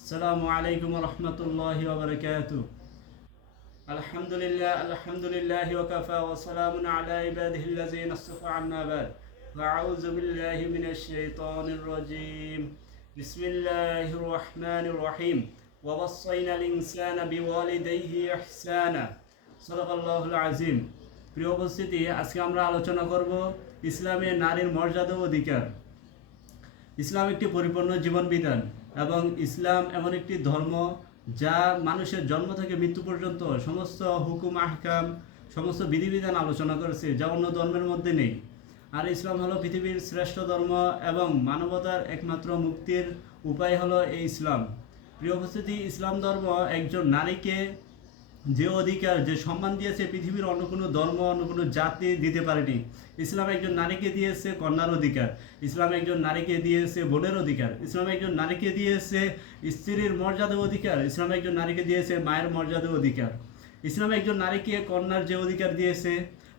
আসসালামু আলাইকুম রহমতুল্লাহি ওয়া বারাকাতুহু। আলহামদুলিল্লাহি ওয়া কাফা ওয়া সালামুন আলা ইবাদিহিল্লাযিনা ইসতাফা আম্মা বাদ। আউযু বিল্লাহি মিনাশ শাইতানির রাজীম। বিসমিল্লাহির রহমানির রহিম। ওয়া ওয়াসাইনাল ইনসানা বিওয়ালিদাইহি ইহসানা। সাদাকাল্লাহুল আযীম। প্রিয় উপস্থিতি, আজকে আমরা আলোচনা করব ইসলামে নারীর মর্যাদা ও অধিকার। ইসলাম একটি পরিপূর্ণ জীবন বিধান এবং ইসলাম এমন একটি ধর্ম যা মানুষের জন্ম থেকে মৃত্যু পর্যন্ত সমস্ত হুকুম আহকাম, সমস্ত বিধিবিধান আলোচনা করেছে, যা অন্য ধর্মের মধ্যে নেই। আর ইসলাম হলো পৃথিবীর শ্রেষ্ঠ ধর্ম এবং মানবতার একমাত্র মুক্তির উপায় হলো এই ইসলাম। প্রিয় উপস্থিতি, ইসলাম ধর্ম একজন নারীকে যে অধিকার, যে সম্মান দিয়েছে পৃথিবীর অন্য কোনো ধর্ম, অন্য কোনো জাতি দিতে পারেনি। ইসলাম একজন নারীকে দিয়েছে কন্যার অধিকার, ইসলাম একজন নারীকে দিয়েছে বোনের অধিকার, ইসলাম একজন নারীকে দিয়েছে স্ত্রীর মর্যাদা অধিকার, ইসলাম একজন নারীকে দিয়েছে মায়ের মর্যাদা অধিকার। ইসলাম একজন নারীকে কন্যার যে অধিকার দিয়েছে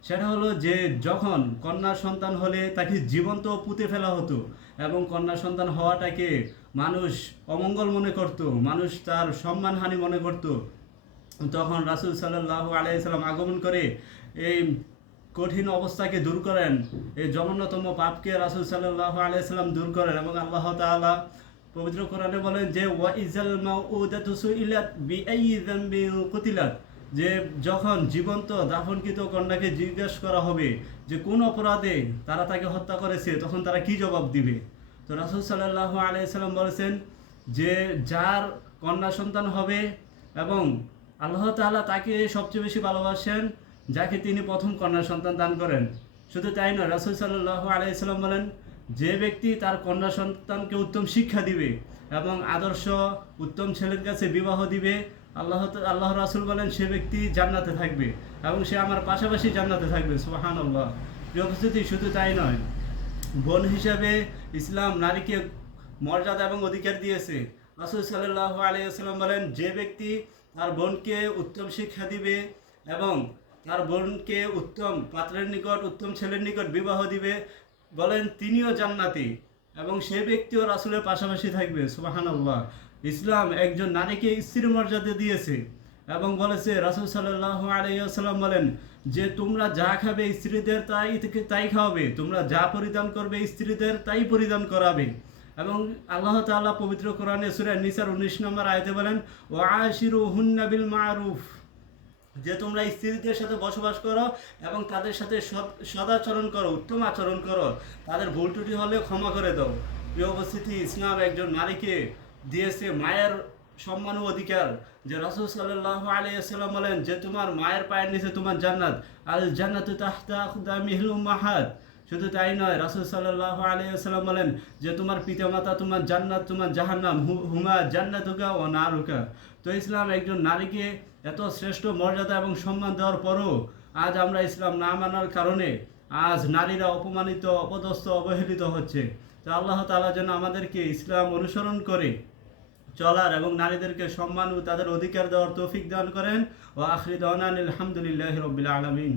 সেটা হলো যে যখন কন্যার সন্তান হলে তাকে জীবন্ত পুঁতে ফেলা হতো এবং কন্যা সন্তান হওয়াটাকে মানুষ অমঙ্গল মনে করত, মানুষ তার সম্মানহানি মনে করত, তখন রাসূল সাল্লাল্লাহু আলাইহি সাল্লাম আগমন করে এই কঠিন অবস্থাকে দূর করেন, এই জঘন্যতম পাপকে রাসূল সাল্লাল্লাহু আলাইহি সাল্লাম দূর করেন। এবং আল্লাহ তাআলা পবিত্র কোরআনে বলেন যে ওয়া ইজাল মাউউদাতু সুইলাত বিআইয়ি যামবিন কুতিলাত, যে যখন জীবন্ত দাফনকৃত কন্যাকে জিজ্ঞেস করা হবে যে কোন অপরাধে তারা তাকে হত্যা করেছে, তখন তারা কি জবাব দিবে। তো রাসূল সাল্লাল্লাহু আলাইহি সাল্লাম বলেছেন যে যার কন্যা সন্তান হবে এবং আল্লাহ তাআলা তাকে সবচেয়ে বেশি ভালোবাসেন যাকে তিনি প্রথম কন্যা সন্তান দান করেন। শুধু তাই নয়, রাসূল সাল্লাল্লাহু আলাইহি সাল্লাম বলেন যে ব্যক্তি তার কন্যা সন্তানকে উত্তম শিক্ষা দিবে এবং আদর্শ উত্তম ছেলের কাছে বিবাহ দিবে, আল্লাহ রাসূল বলেন সে ব্যক্তি জান্নাতে থাকবে এবং সে আমার পাশাপাশি জান্নাতে থাকবে। সুবহানাল্লাহ। প্রিয় উপস্থিতি, শুধু তাই নয়, বোন হিসাবে ইসলাম নারীকে মর্যাদা এবং অধিকার দিয়েছে। রাসূল সাল্লাল্লাহু আলাইহি ওয়াসাল্লাম বলেন যে ব্যক্তি তার বোনকে উত্তম শিক্ষা দিবে এবং তার বোনকে উত্তম পাত্রের নিকট, উত্তম ছেলের নিকট বিবাহ দিবে, বলেন তিনিও জান্নাতি এবং সে ব্যক্তিও রাসূলের পাশাপাশি থাকবে। সুবহানাল্লাহ। ইসলাম একজন নারীকে স্ত্রীর মর্যাদা দিয়েছে এবং বলেছে, রাসূল সাল্লাল্লাহু আলাইহি ওয়াসাল্লাম বলেন যে তোমরা যা খাবে স্ত্রীদের তাই খাওয়াবে, তোমরা যা পরিধান করবে স্ত্রীদের তাই পরিধান করাবে। এবং আল্লাহ তাআলা পবিত্র কোরআনে সূরা নিসার 19 নম্বর আয়াতে বলেন ওয়াআশিরুহুন্না বিল মারুফ, যে তোমরা স্ত্রীদের সাথে বসবাস করো এবং তাদের সাথে সদাচরণ করো, উত্তম আচরণ করো, তাদের ভুল ত্রুটি হলে ক্ষমা করে দাও। প্রিয় উপস্থিতি, ইসলাম একজন নারীকে দিয়েছে মায়ের সম্মান ও অধিকার, যে রাসূল সাল্লাল্লাহু আলাইহি ওয়াসাল্লাম বলেন যে তোমার মায়ের পায়ের নিচে তোমার জান্নাত, আল জান্নাতু তাহতা আকদামিহিল উম্মাহাত। শুধু তাই নয়, রাসূল সাল্লাল্লাহু আলাইহি ওয়াসাল্লাম বলেন যে তোমার পিতামাতা তোমার জান্নাত, তোমার জাহান্নাম, হুমা জান্নাতুকা ওয়া নারুকা। তো ইসলাম একজন নারীকে এত শ্রেষ্ঠ মর্যাদা এবং সম্মান দেওয়ার পরও আজ আমরা ইসলাম না মানার কারণে আজ নারীরা অপমানিত, অপদস্থ, অবহেলিত হচ্ছে। তো আল্লাহ তাআলা যেন আমাদেরকে ইসলাম অনুসরণ করে চলার এবং নারীদেরকে সম্মান ও তাদের অধিকার দেওয়ার তৌফিক দান করেন। ও আখিরি দাওয়ানা আলহামদুলিল্লাহি রাব্বিল আলামিন।